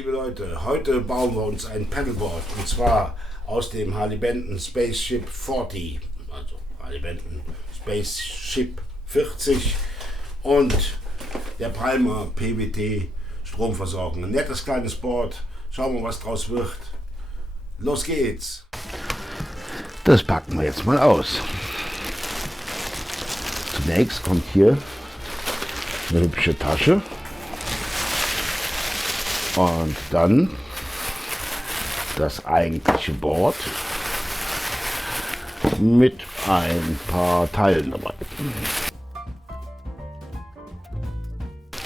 liebe Leute, heute bauen wir uns ein Paddleboard und zwar aus dem Harley-Benton Spaceship 40, also Harley-Benton Spaceship 40 und der Palmer PWT Stromversorgung. Ein nettes kleines Board, schauen wir, was draus wird. Los geht's! Das packen wir jetzt mal aus. Zunächst kommt hier eine hübsche Tasche. Und dann das eigentliche Board mit ein paar Teilen dabei.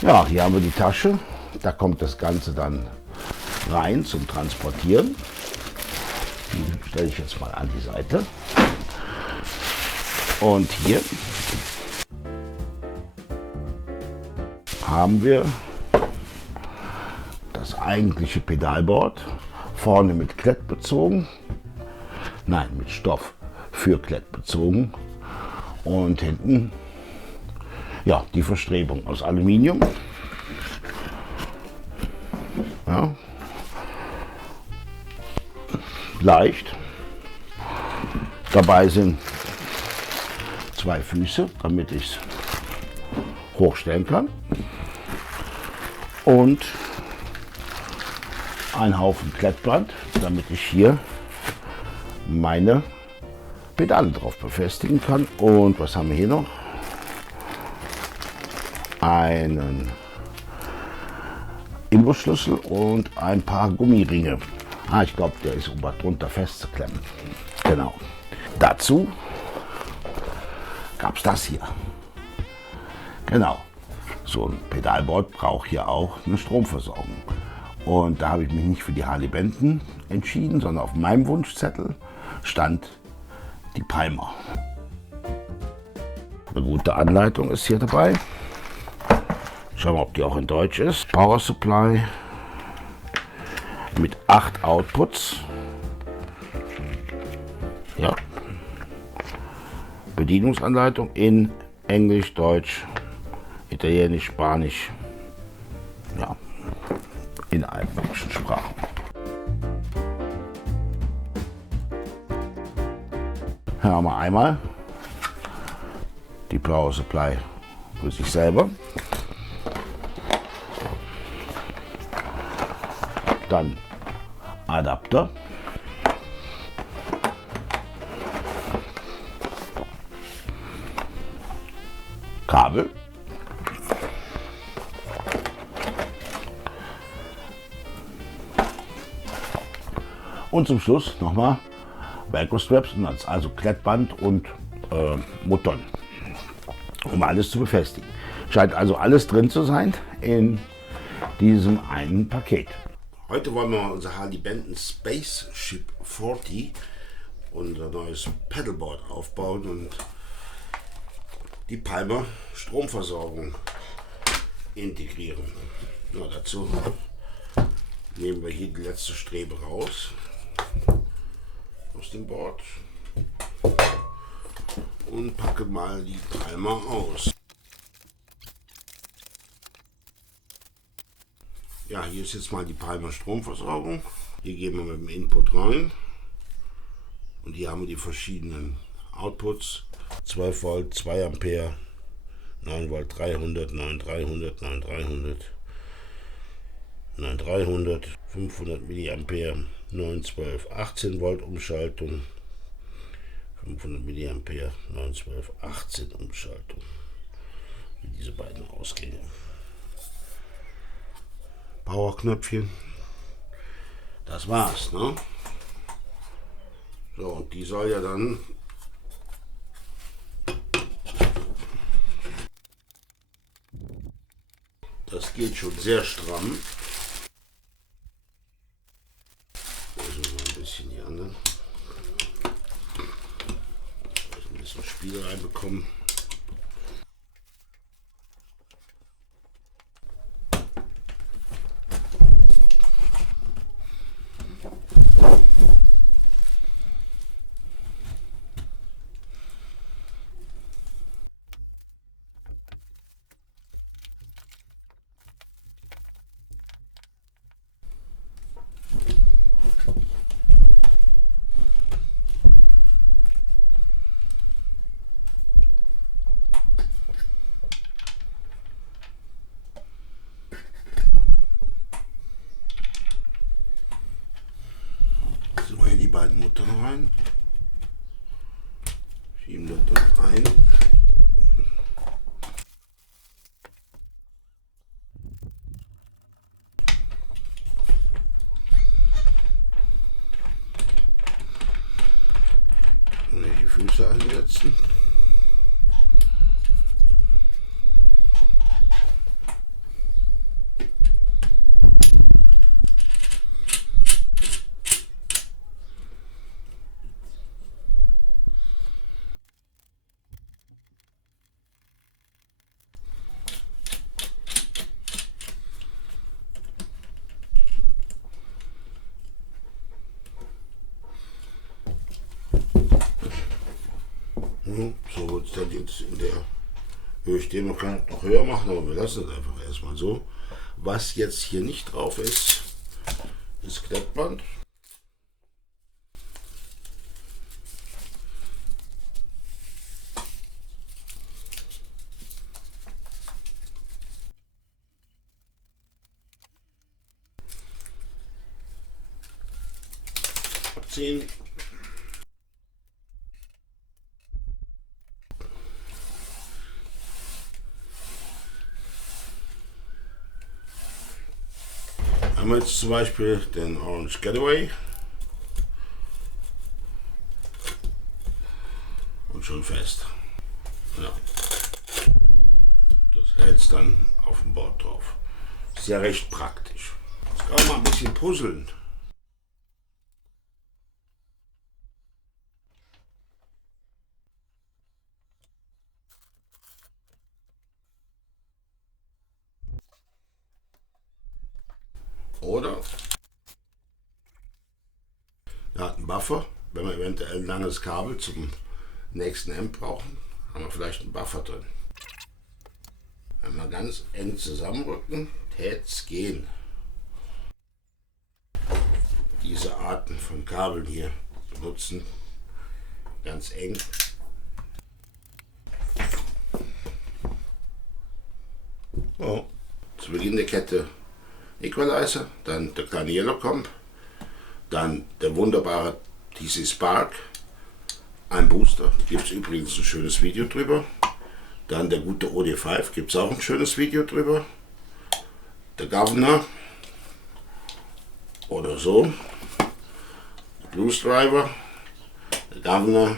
Ja, hier haben wir die Tasche. Da kommt das Ganze dann rein zum Transportieren. Die stelle ich jetzt mal an die Seite. Und hier haben wir das eigentliche Pedalboard, vorne mit Klett bezogen, nein, mit Stoff für Klett bezogen und hinten ja, die Verstrebung aus Aluminium. Ja. Leicht. Dabei sind zwei Füße, damit ich es hochstellen kann, und ein Haufen Klettband, damit ich hier meine Pedale drauf befestigen kann. Und was haben wir hier noch? Einen Imbusschlüssel und ein paar Gummiringe. Ich glaube, der ist oben drunter festzuklemmen. Genau. Dazu gab es das hier. Genau. So ein Pedalboard braucht hier auch eine Stromversorgung. Und da habe ich mich nicht für die Harley-Benton entschieden, sondern auf meinem Wunschzettel stand die Palmer. Eine gute Anleitung ist hier dabei. Schauen wir, ob die auch in Deutsch ist. Power Supply mit 8 Outputs. Ja. Bedienungsanleitung in Englisch, Deutsch, Italienisch, Spanisch. Ja. In allen möglichen Sprachen. Hier haben wir einmal die Power Supply für sich selber. Dann Adapter. Kabel. Und zum Schluss nochmal Velcro-Straps, also Klettband und Muttern, um alles zu befestigen. Scheint also alles drin zu sein in diesem einen Paket. Heute wollen wir unser Harley-Benton Spaceship 40, unser neues Paddleboard, aufbauen und die Palmer Stromversorgung integrieren. Ja, dazu nehmen wir hier die letzte Strebe raus aus dem Board und packen mal die Palmer aus. Ja, hier ist jetzt mal die Palmer Stromversorgung. Hier gehen wir mit dem Input rein und hier haben wir die verschiedenen Outputs. 12 Volt, 2 Ampere, 9 Volt 300, 9 300, 9 300, 9 300, 500 Milliampere, 9 12, 18 Volt Umschaltung, 500 Milliampere, 9 12, 18 Umschaltung. Diese beiden Ausgänge. Powerknöpfchen. Das war's, ne? So, und die soll ja dann das geht schon sehr stramm. Also mal ein bisschen die anderen. Ein bisschen Spiel reinbekommen. beiden Muttern rein. Schieben das dort ein. Und hier die Füße einsetzen. So wird es dann jetzt in der Höhe stehen. Man kann es noch höher machen, aber wir lassen es einfach erstmal so. Was jetzt hier nicht drauf ist, ist Klettband. Abziehen. Haben wir jetzt zum Beispiel den Orange Getaway und schon fest. Ja. Das hält es dann auf dem Board drauf. Ist ja recht praktisch. Jetzt kann man mal ein bisschen puzzeln. Oder er hat einen Buffer, wenn wir eventuell ein langes Kabel zum nächsten Amp brauchen, haben wir vielleicht einen Buffer drin. Wenn wir ganz eng zusammenrücken, täte es gehen. Diese Arten von Kabeln hier benutzen, ganz eng. Oh. Zu Beginn der Kette Equalizer, dann der kleine Yellow Comp, dann der wunderbare TC Spark, ein Booster, gibt es übrigens ein schönes Video drüber, dann der gute OD5, gibt es auch ein schönes Video drüber, der Governor oder so, der Blues Driver, der Governor,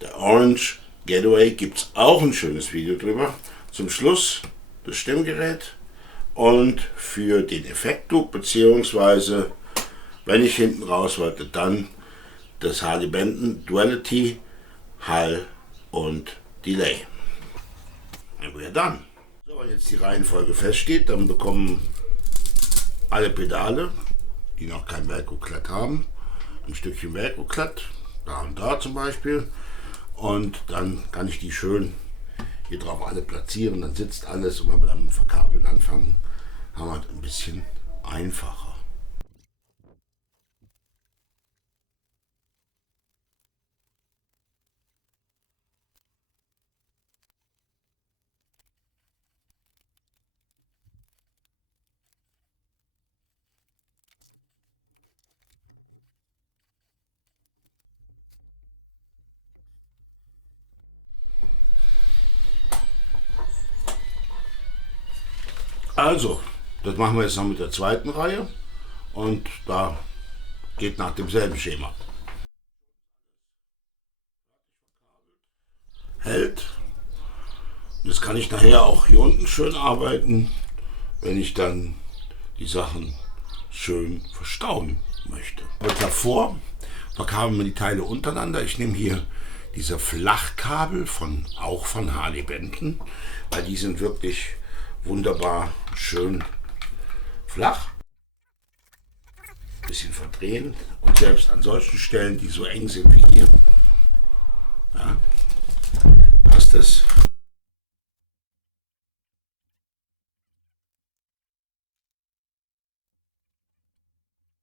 der Orange Getaway, gibt es auch ein schönes Video drüber, zum Schluss das Stimmgerät. Und für den Effekt-Loop, beziehungsweise wenn ich hinten raus wollte, dann das Harley Benton Duality, Hall und Delay. And we're done. So, wenn jetzt die Reihenfolge feststeht, dann bekommen alle Pedale, die noch kein Velcro-Klett haben, ein Stückchen Velcro-Klett, da und da zum Beispiel. Und dann kann ich die schön hier drauf alle platzieren, dann sitzt alles und wenn wir dann mit dem Verkabeln anfangen, haben wir es ein bisschen einfacher. Also, das machen wir jetzt noch mit der zweiten Reihe und da geht nach demselben Schema. Hält. Das kann ich nachher auch hier unten schön arbeiten, wenn ich dann die Sachen schön verstauen möchte. Aber davor verkabeln wir die Teile untereinander. Ich nehme hier diese Flachkabel auch von Harley Benton, weil die sind wirklich wunderbar schön flach. Bisschen verdrehen und selbst an solchen Stellen, die so eng sind wie hier, ja, passt es.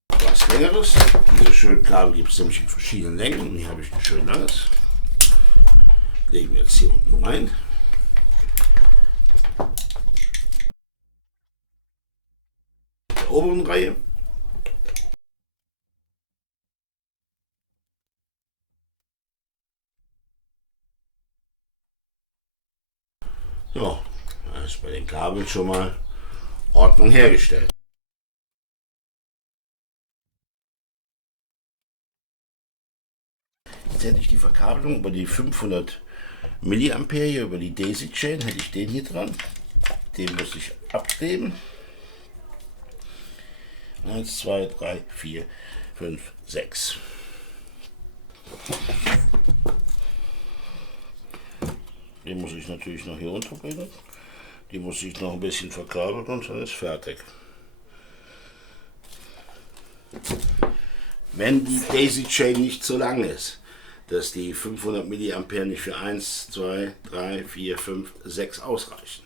Was Längeres. Diese schönen Kabel gibt es nämlich in verschiedenen Längen und hier habe ich ein schön langes. Legen wir jetzt hier unten rein. Der oberen Reihe. Ja, da ist bei den Kabeln schon mal Ordnung hergestellt. Jetzt hätte ich die Verkabelung über die 500 Milliampere hier, über die Daisy Chain, hätte ich den hier dran. Den muss ich abkleben. 1, 2, 3, 4, 5, 6. Den muss ich natürlich noch hier unterbringen. Die muss ich noch ein bisschen verkabeln und dann ist fertig. Wenn die Daisy Chain nicht so lang ist, dass die 500 Milliampere nicht für 1, 2, 3, 4, 5, 6 ausreichen.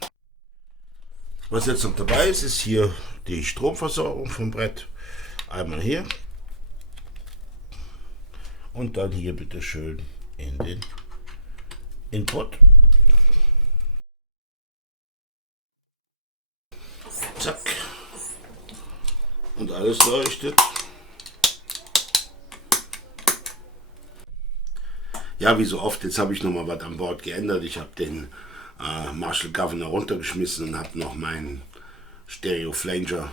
Was jetzt noch dabei ist, ist hier die Stromversorgung vom Brett. Einmal hier und dann hier bitte schön in den Input. Zack. Und alles leuchtet. Ja, wie so oft, jetzt habe ich nochmal was an Bord geändert. Ich habe den Marshall Governor runtergeschmissen und habe noch meinen Stereo Flanger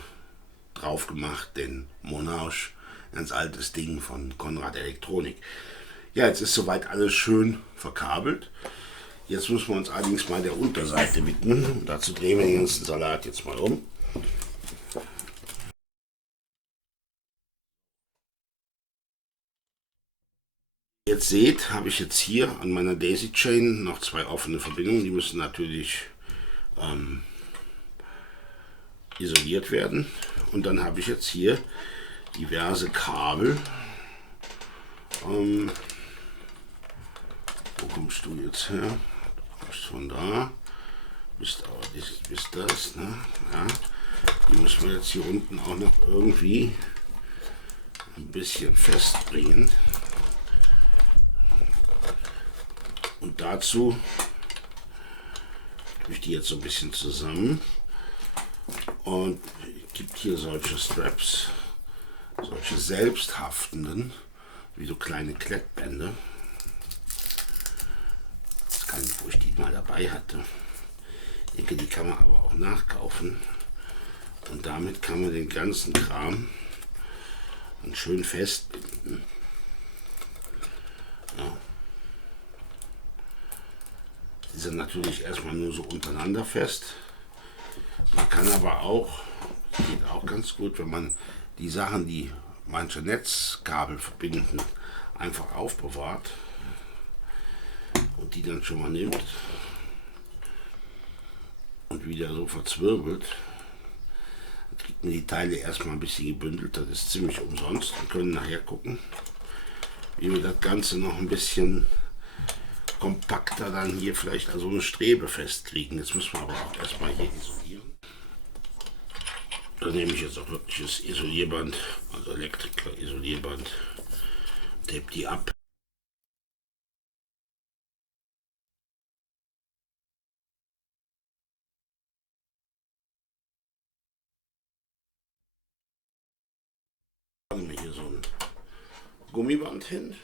drauf gemacht, den Monarch, ganz altes Ding von Konrad Elektronik. Ja, jetzt ist soweit alles schön verkabelt. Jetzt müssen wir uns allerdings mal der Unterseite widmen. Und dazu drehen wir den ganzen Salat jetzt mal um. Jetzt seht, habe ich jetzt hier an meiner Daisy Chain noch 2 offene Verbindungen. Die müssen natürlich isoliert werden. Und dann habe ich jetzt hier diverse Kabel. Wo kommst du jetzt her? Du kommst von da. Bist das, ne? Ja. Die müssen wir jetzt hier unten auch noch irgendwie ein bisschen festbringen. Und dazu tue ich die jetzt so ein bisschen zusammen und es gibt hier solche Straps, solche selbsthaftenden, wie so kleine Klettbänder. Ich weiß gar nicht, wo ich die mal dabei hatte. Ich denke, die kann man aber auch nachkaufen. Und damit kann man den ganzen Kram dann schön festbinden. Ja. Die sind natürlich erstmal nur so untereinander fest. Man kann aber auch, das geht auch ganz gut, wenn man die Sachen, die manche Netzkabel verbinden, einfach aufbewahrt und die dann schon mal nimmt und wieder so verzwirbelt. Dann kriegt man die Teile erstmal ein bisschen gebündelt, das ist ziemlich umsonst. Wir können nachher gucken, wie wir das Ganze noch ein bisschen kompakter dann hier vielleicht also eine Strebe festkriegen. Jetzt müssen wir aber auch erstmal hier isolieren. Da nehme ich jetzt auch wirklich das Isolierband, also Elektriker Isolierband, tape die ab. Dann hier so ein Gummiband hin.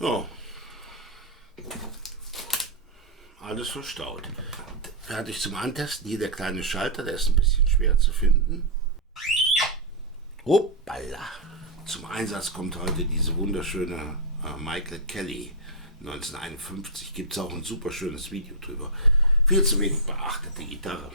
Ja, alles verstaut. Fertig zum Antesten. Hier der kleine Schalter, der ist ein bisschen schwer zu finden. Hoppala. Zum Einsatz kommt heute diese wunderschöne Michael Kelly 1951. Gibt es auch ein super schönes Video drüber. Viel zu wenig beachtete Gitarre.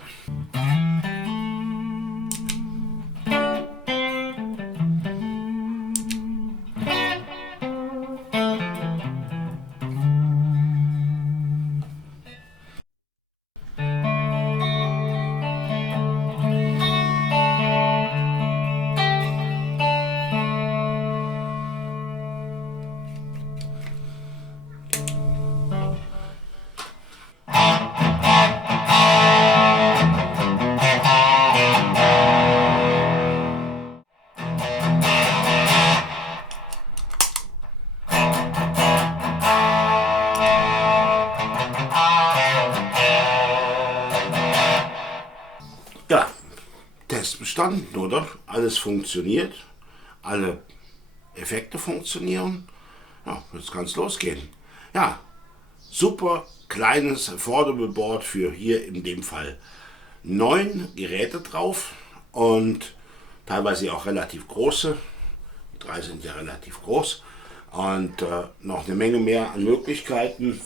Ja, Test bestanden, oder? Alles funktioniert, alle Effekte funktionieren. Ja, jetzt kann es losgehen. Ja, super kleines Affordable Board für hier in dem Fall 9 Geräte drauf und teilweise auch relativ große. Die 3 sind ja relativ groß und noch eine Menge mehr an Möglichkeiten.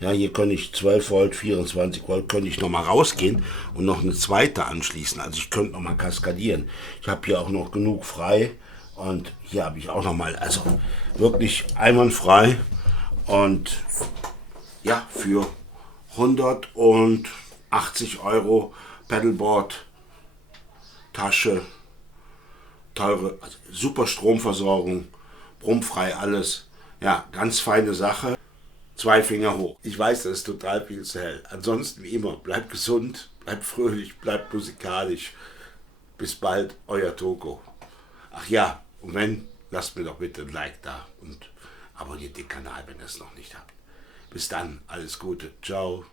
Ja, hier könnte ich 12 Volt, 24 Volt, könnte ich nochmal rausgehen und noch eine zweite anschließen. Also ich könnte nochmal kaskadieren. Ich habe hier auch noch genug frei und hier habe ich auch nochmal, also wirklich einwandfrei. Und ja, für 180 Euro Pedalboard, Tasche, teure, also super Stromversorgung, brummfrei alles. Ja, ganz feine Sache. 2 Finger hoch. Ich weiß, das ist total viel zu hell. Ansonsten wie immer, bleibt gesund, bleibt fröhlich, bleibt musikalisch. Bis bald, euer Toko. Ach ja, und wenn, lasst mir doch bitte ein Like da und abonniert den Kanal, wenn ihr es noch nicht habt. Bis dann, alles Gute, ciao.